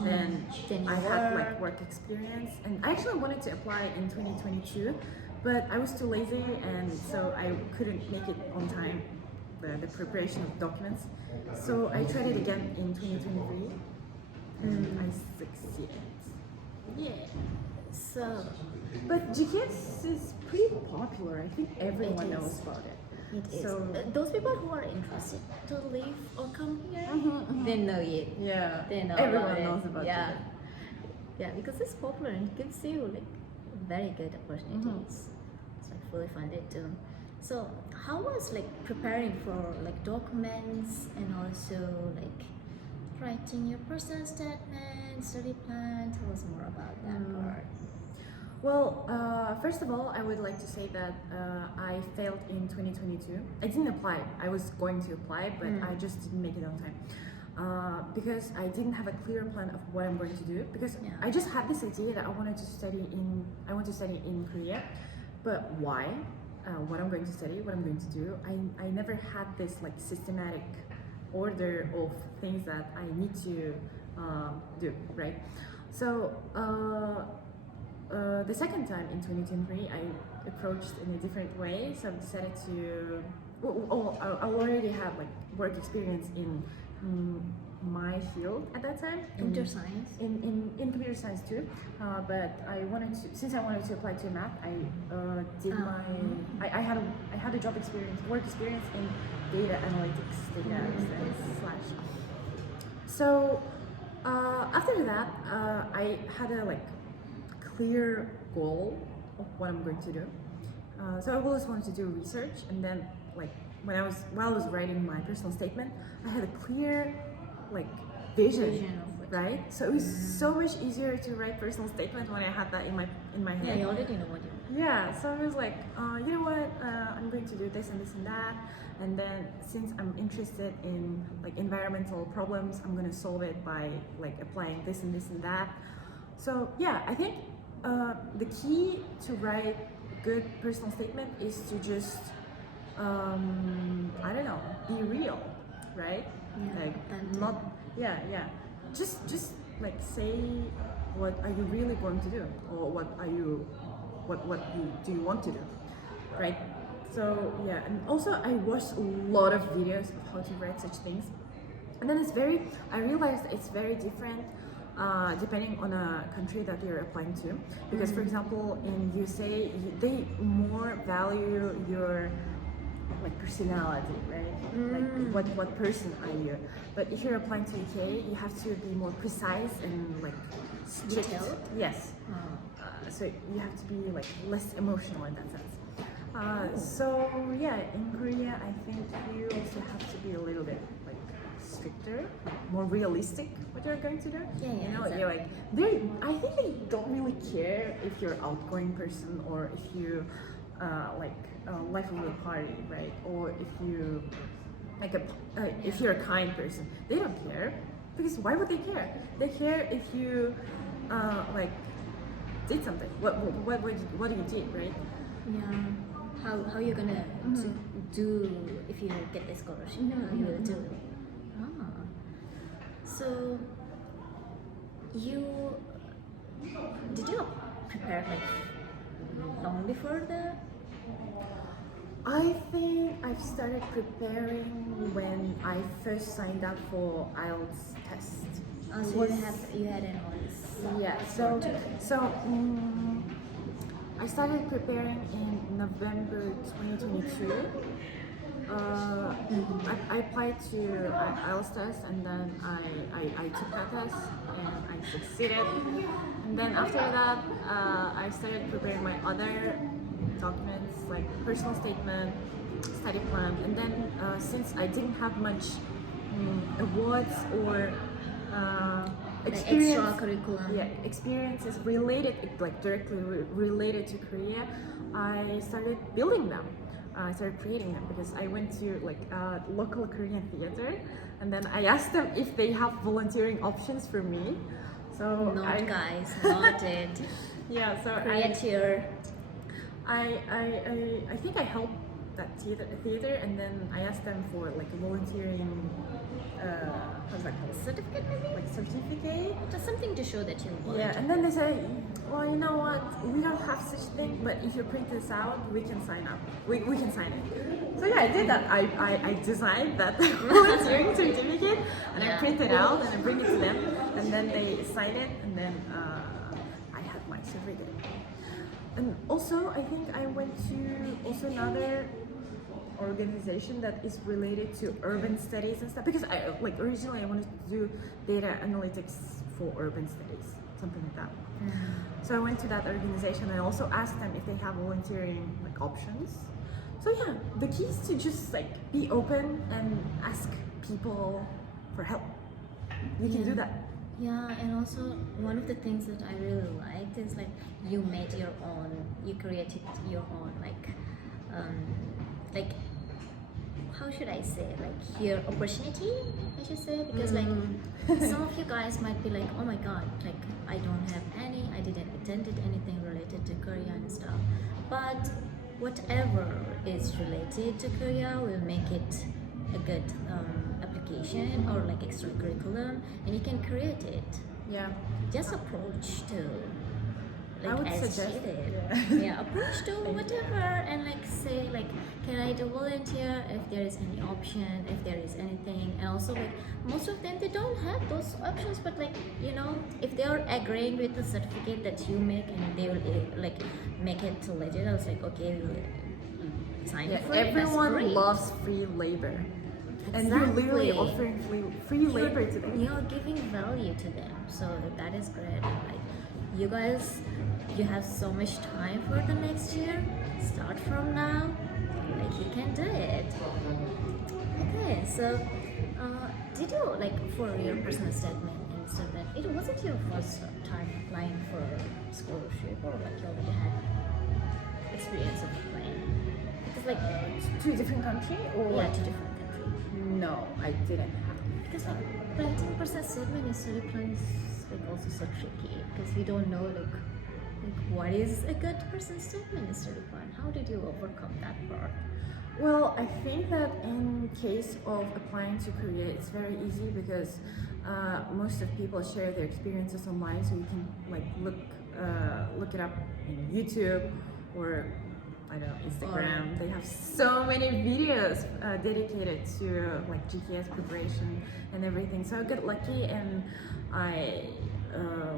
Then Then you I had work. like work experience, and I actually wanted to apply in 2022, but I was too lazy, and so I couldn't make it on time, the preparation of documents. So I tried it again in 2023, and I succeeded. Yeah. So, But GKS is pretty popular. I think everyone It is. knows about it. it is. So- Those people who are interested to live or come here, they know it. Yeah. They know Everyone about it. knows about yeah. GKS. Yeah, because it's popular and it gives you like very good opportunities. It's like fully funded too. So how was like preparing for like documents and also like writing your personal statement, study plan? Tell us more about that part. Well, first of all, I would like to say that I failed in 2022. I didn't apply. I was going to apply, but I just didn't make it on time. Because I didn't have a clear plan of what I'm going to do. Because Yeah. I just had this idea that I want to study in Korea, but why? What I'm going to study, what I'm going to do. I never had this like systematic order of things that I need to do, right? So the second time in 2023, I approached in a different way. So I decided to. I already had like work experience in my field at that time. Computer science. In computer science too, but I wanted to, since I wanted to apply to math, I did I had a job experience, work experience in data analytics, data slash. So after that, I had a like clear goal of what I'm going to do. So I always wanted to do research, and then like while I was writing my personal statement, I had a clear like vision of what. right? So it was so much easier to write personal statement when I had that in my Yeah, head. you already know what you want. Yeah, so I was like, you know what? I'm going to do this and this and that, and then since I'm interested in like environmental problems, I'm gonna solve it by like applying this and this and that. So yeah, I think the key to write good personal statement is to just I don't know, be real, right? Yeah, Like authentic. not just like say what are you really going to do, or what do you want to do, right? So yeah, and also I watched a lot of videos of how to write such things, and then I realized it's very different depending on a country that you're applying to, because for example in USA they more value your like personality, right? Like what person are you? But if you're applying to UK, you have to be more precise and like strict. Detailed? Yes. So you have to be like less emotional in that sense. So yeah, in Korea, I think you also have to be a little bit like stricter, more realistic what you're going to do. Yeah, You know, exactly. you're like I think they don't really care if you're outgoing person or if you life of the party, right? Or if you like if you're a kind person, they don't care, because why would they care? They care if you like did something. What you did, right? Yeah. How you gonna do if you get the scholarship? How you will do it? So you did you prepare like long before the I think I've started preparing when I first signed up for IELTS test. Oh, so you had an honest. Yeah, I started preparing in November 2022. I applied to IELTS test, and then I took that test and I succeeded. And then after that, I started preparing my other documents like personal statement, study plan, and then since I didn't have much awards or experiences related, like directly related to Korea, I started building them. I started creating them because I went to like a local Korean theater, and then I asked them if they have volunteering options for me. So Guys, not it. Yeah, so I think I helped that theater, and then I asked them for like a volunteering how's that called? Certificate maybe? Like certificate? Just something to show that you want. Yeah, and then they say, well, you know what? We don't have such thing, but if you print this out, we can sign up. We can sign it. So yeah, I did that. I designed that volunteering certificate, and I print it out and I bring it to them, and then they sign it, and then I had my certificate. And also, I think I went to also another organization that is related to urban studies and stuff, because I like originally I wanted to do data analytics for urban studies, something like that. So I went to that organization and I also asked them if they have volunteering like options. So yeah, the key is to just like be open and ask people for help. You can do that. Yeah, and also one of the things that I really liked is like you made your own, you created your own like how should I say, like your opportunity, I should say, because like some of you guys might be like, oh my god, like I don't have any, I didn't attended anything related to Korea and stuff, but whatever is related to Korea will make it a good application or like extra curriculum, and you can create it. Yeah, just approach to like I would as suggest she did. yeah. Approach to whatever and like say like, can I do volunteer if there is any option, if there is anything. And also like most of them, they don't have those options, but like, you know, if they are agreeing with the certificate that you make and they will like make it legit, I was like, okay, we'll sign for it. Everyone loves free labor. And you're literally offering free labor to them. You're giving value to them, so that is great. Like, you guys, you have so much time for the next year. Start from now. Like, you can do it. Okay, so did you like for your personal statement and stuff that it wasn't your first time applying for scholarship, or like you already had experience of applying? Because like to a different country, or yeah, to different. No, I didn't have. Because like writing personal statement in study plan is like also so tricky, because we don't know like what is a good personal statement in study plan. How did you overcome that part? Well, I think that in case of applying to Korea, it's very easy because most of people share their experiences online, so you can like look it up in YouTube or I don't know, Instagram. They have so many videos dedicated to like GKS preparation and everything. So I got lucky and I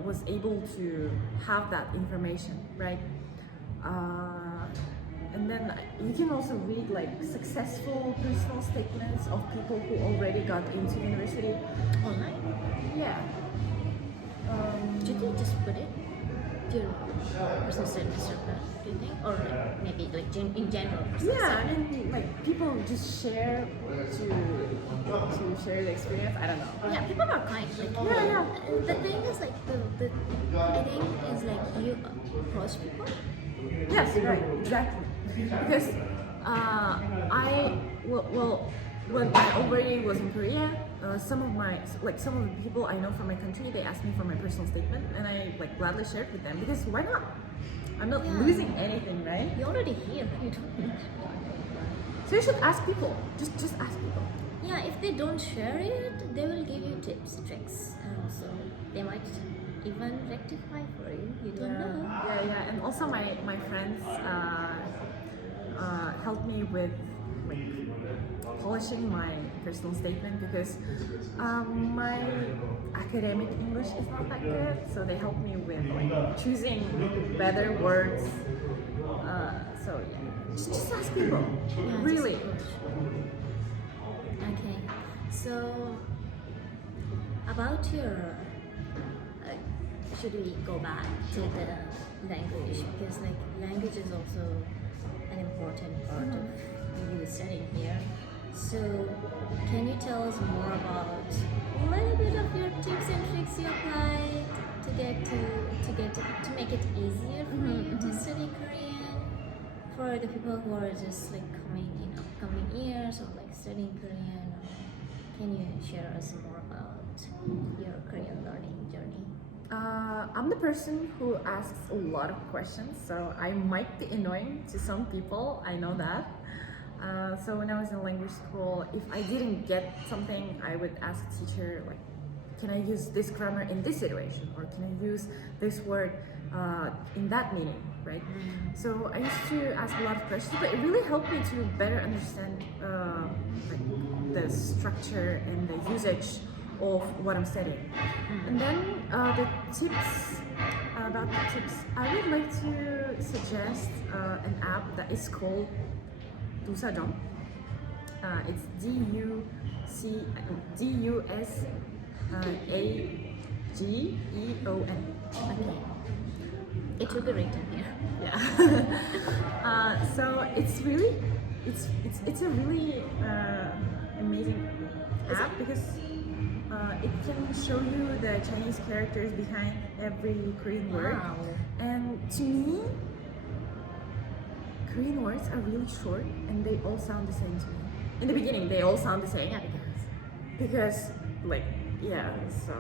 was able to have that information, right? And then you can also read like successful personal statements of people who already got into university. Online? Yeah. Did you just put it? Your personal statement, do you think, or like maybe like in general? Yeah, and like people just share to share the experience. I don't know. Yeah, people are kind. Like yeah. The thing is like the thing is like you approach people. Yes, right, exactly. Because when I already was in Korea, some of the people I know from my country, they asked me for my personal statement, and I like gladly shared with them because why not? I'm not losing anything, right? You're already here. You don't need. So you should ask people. Just ask people. Yeah, if they don't share it, they will give you tips, tricks, and also they might even rectify for you. You don't know. Yeah, and also my friends. helped me with like polishing my personal statement because my academic English is not that good. So they helped me with like choosing better words. So yeah, just ask people. Yeah, Really. Okay, so about your, should we go back to the language, because like language is also an important part of you studying here. So can you tell us more about a little bit of your tips and tricks you applied to make it easier for you to study Korean for the people who are just like coming years or like studying Korean? Can you share us more about your Korean learning journey? I'm the person who asks a lot of questions, so I might be annoying to some people, I know that. So when I was in language school, if I didn't get something, I would ask the teacher, like, can I use this grammar in this situation? Or can I use this word in that meaning, right? So I used to ask a lot of questions, but it really helped me to better understand like the structure and the usage of what I'm studying. And then the tips, about the tips, I would like to suggest an app that is called Dusajong. It's DUSAGEON. Okay. It will be written here. Yeah. So it's a really amazing app because it can show you the Chinese characters behind every Korean word. Wow. And to me, Korean words are really short and they all sound the same to me. In the beginning, they all sound the same. Yeah, Because, like, yeah, so.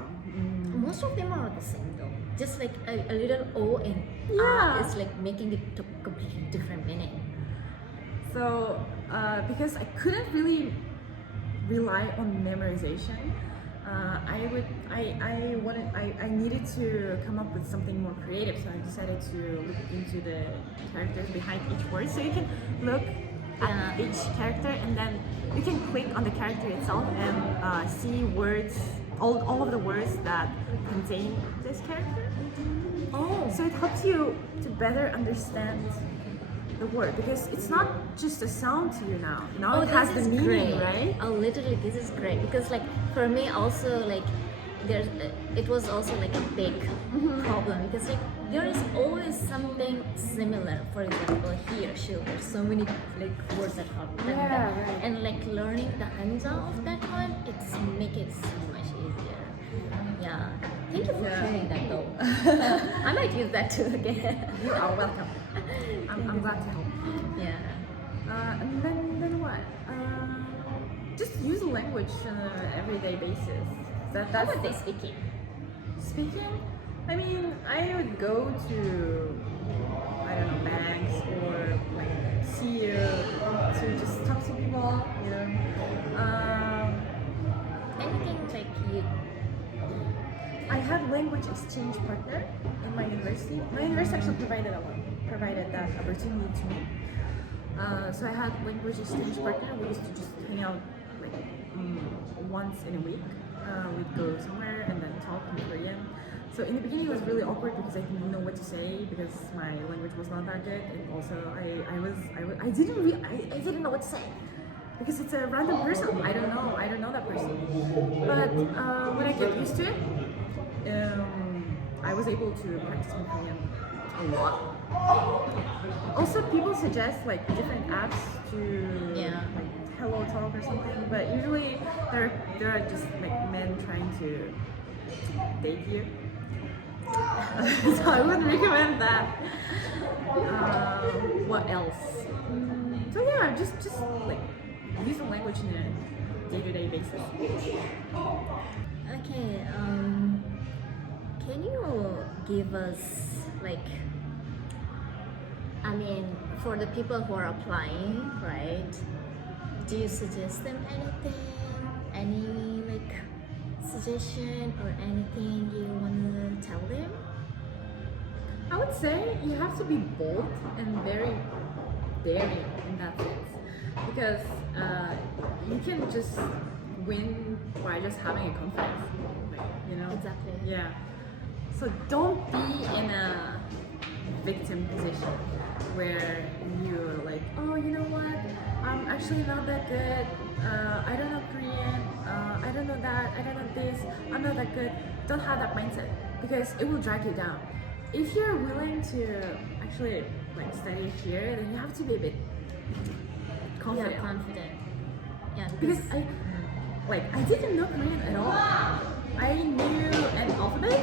most of them are the same though. Just like a little O and Yeah. is like making it to completely different meaning. So, because I couldn't really rely on memorization, I needed to come up with something more creative. So I decided to look into the characters behind each word. So you can look at each character and then you can click on the character itself and see words, all of the words that contain this character. Oh. So it helps you to better understand the word because it's not just a sound to you now. Now it has the meaning, right? Oh, literally, this is great because, like, for me also, like, it was also like a big problem because, like, there is always something similar. For example, he or she, there's so many like words that have them, right. and like learning the hanja of that one, it's make it so much easier. Yeah. Thank you for sharing that though. I might use that too again. You are welcome. I'm glad to help. Yeah. And then what? Just use the language on an everyday basis. How about they speaking? Speaking? I mean, I would go to, I don't know, banks or like see you to just talk to people, you know. Anything like you? I had language exchange partner in my university. My university actually provided that opportunity to me. So I had language exchange partner. We used to just hang out like once in a week. We'd go somewhere and then talk in Korean. So in the beginning it was really awkward because I didn't know what to say because my language was not that good, and also I didn't know what to say because it's a random person. I don't know that person. But when I get used to it, I was able to practice my Korean a lot. Also, people suggest like different apps to like Hello Talk or something, but usually there are just like men trying to date you. So I wouldn't recommend that. What else? So yeah, just like use the language in a day-to-day basis. Okay. Can you give us like? I mean, for the people who are applying, right? Do you suggest them anything? Any like suggestion or anything you wanna tell them? I would say you have to be bold and very daring in that sense, because you can just win by just having a confidence, like, you know. Exactly. Yeah. So don't be in a victim position where you're like, oh, you know what? I'm actually not that good. I don't know Korean. I don't know that. I don't know this. I'm not that good. Don't have that mindset, because it will drag you down. If you're willing to actually like study here, then you have to be a bit confident. Yeah, confident. Yeah, Because I didn't know Korean at all. I knew an alphabet,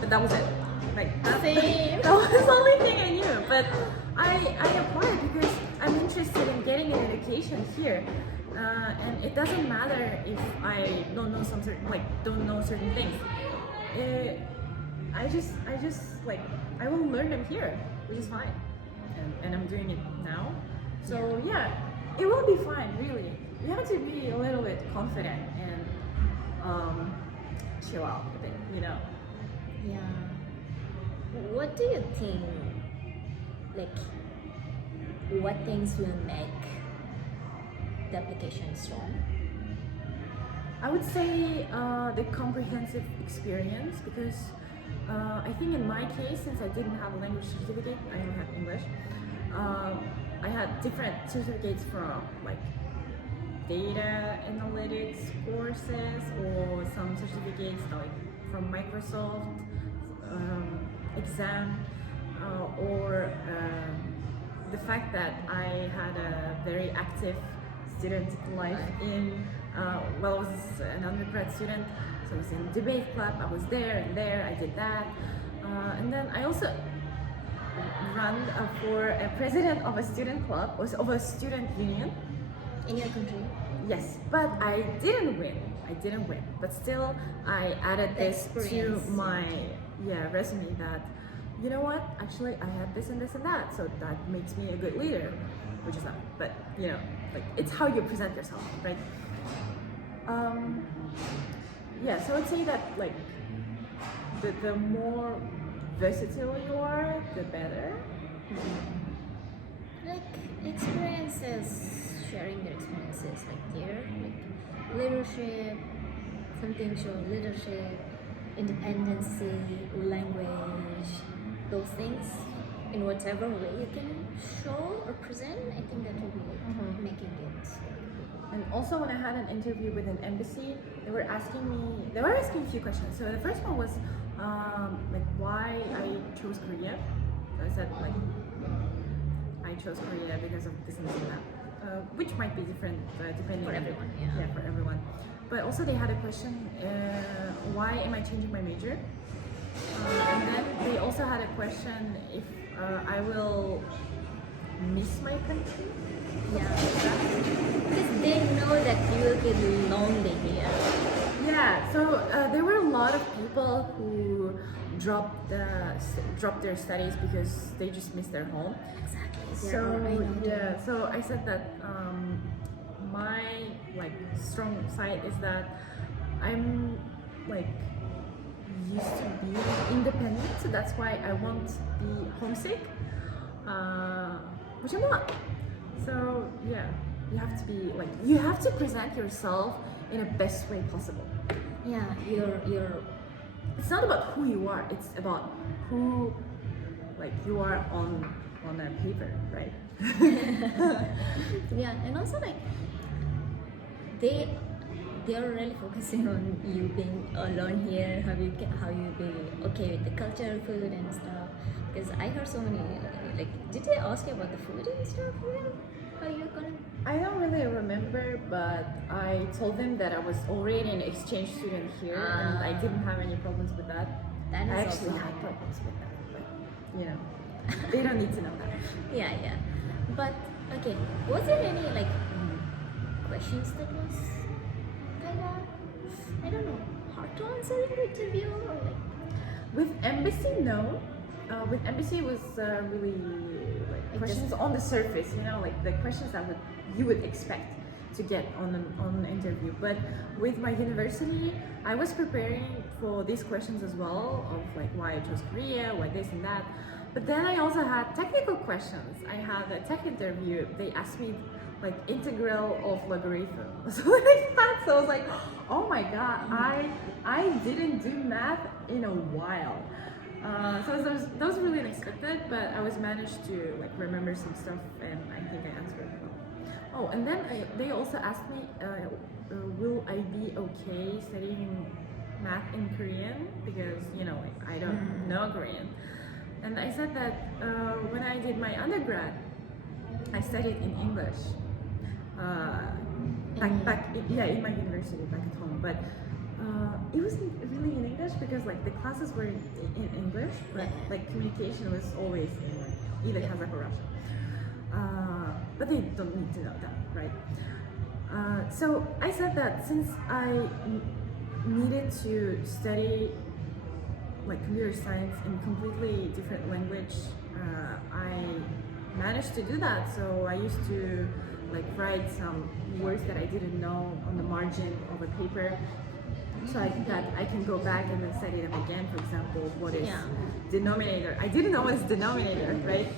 but that was it. Like that was the only thing I knew. But I applied because I'm interested in getting an education here, and it doesn't matter if I don't know certain things. I just like I will learn them here, which is fine, and I'm doing it now. So yeah, it will be fine. Really, you have to be a little bit confident and chill out a bit, you know. Yeah. What do you think? Like, what things will make the application strong? I would say the comprehensive experience, because I think in my case, since I didn't have a language certificate, I only had English. I had different certificates from like data analytics courses, or some certificates like from Microsoft exam, or the fact that I had a very active student life in well, I was an undergrad student, so I was in debate club. I was there and there. I did that, and then I also ran for a president of a student club, of a student union. In your country? Yes, but I didn't win. But still, I added this to my resume that, you know what? Actually, I had this and this and that, so that makes me a good leader, which is not. But you know, like it's how you present yourself, right? So I'd say that like the more versatile you are, the better. Like experiences, sharing your experiences, like there, like leadership, something show leadership, independency, language, those things in whatever way you can show or present. I think that will be making it. And also, when I had an interview with an embassy, they were asking a few questions. So the first one was like why I chose Korea. So I said like I chose Korea because of this and that, which might be different depending For on everyone, for everyone. But also they had a question, why am I changing my major? And then they also had a question if I will miss my country. Yeah, because they know that you will get lonely here. Yeah, so there were a lot of people who dropped their studies because they just missed their home. Exactly. So I said that my like strong side is that I'm like used to being independent, so that's why I won't be homesick, which I'm not. So yeah, you have to present yourself in the best way possible. Yeah, you're. It's not about who you are; it's about who, like, you are on a paper, right? Yeah, and also like they're really focusing on you being alone here, how you be okay with the culture, food and stuff. Because I heard so many like, did they ask you about the food and stuff here? How you gonna? I don't really remember, but I told them that I was already an exchange student here, and I didn't have any problems with that. That is I actually also had problems with that, but you know, they don't need to know that. Yeah. But okay, was there any like questions that was kinda, I don't know, hard to answer in the interview or like? With embassy, no. With embassy it was really like questions on the surface, you know, like the questions that you would expect. to get on an interview. But with my university, I was preparing for these questions as well, of like why I chose Korea, why this and that. But then I also had technical questions. I had a tech interview. They asked me like integral of logarithm. So like that. So I was like, oh my god, I didn't do math in a while. So that was really unexpected, but I was managed to like remember some stuff, and I think I answered it well. Oh, and then they also asked me, will I be okay studying math in Korean, because like, I don't know Korean. And I said that when I did my undergrad, I studied in English. In my university back at home, but it wasn't really in English because like the classes were in English, but like communication was always in like either Kazakh or Russian. But they don't need to know that, right? So I said that since I needed to study like computer science in completely different language, I managed to do that. So I used to like write some words that I didn't know on the margin of a paper, so that I can go back and then study them again. For example, what is denominator? I didn't know what is denominator, right?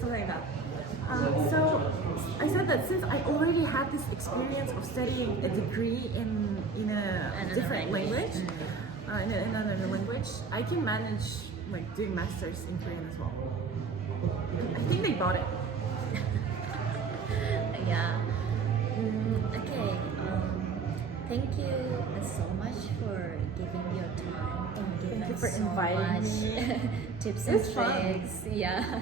Something like that. So I said that since I already had this experience of studying a degree in a different language, in another language, I can manage like doing masters in Korean as well. I think they bought it. Yeah. Okay. Thank you so much for giving your time and giving Thank you for so inviting much me. tips It and was fun. tricks. Yeah.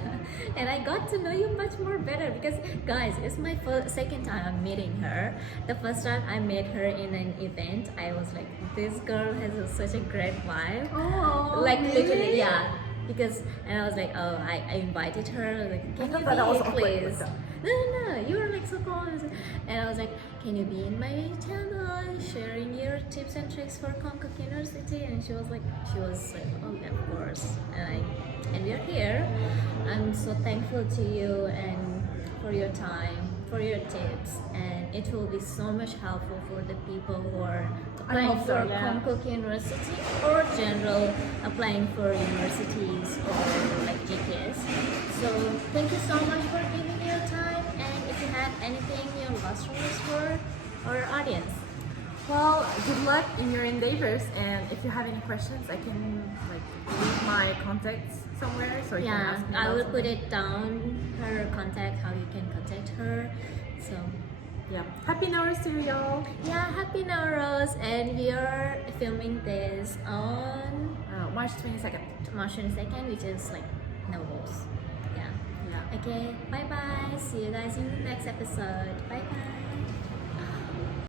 And I got to know you much more better because, guys, it's my second time I'm meeting her. The first time I met her in an event, I was like, this girl has such a great vibe. Oh, like really? literally, yeah. Because and I was like, oh, I invited her. Like, can you thought that was be awkward, please? but No, you were like so close. And I was like, can you be in my channel, sharing your tips and tricks for Konkuk University? And she was like, oh, of course. And we're here. I'm so thankful to you and for your time, for your tips, and it will be so much helpful for the people who are applying hope so, for yeah. Konkuk University or general applying for universities or like GKS. So thank you so much for giving your time, and if you have anything, your last words for our audience. Well, good luck in your endeavors, and if you have any questions, I can like leave my contacts somewhere, so you can Yeah, ask me. I about will something. put it down, her contact, how you can contact her. So Yeah. Happy Nowruz to you, y'all. yeah, happy Nowruz, and we are filming this on March 22nd. March 22nd, which is like Nowruz. Yeah. Yeah. Okay, bye bye. See you guys in the next episode. Bye bye.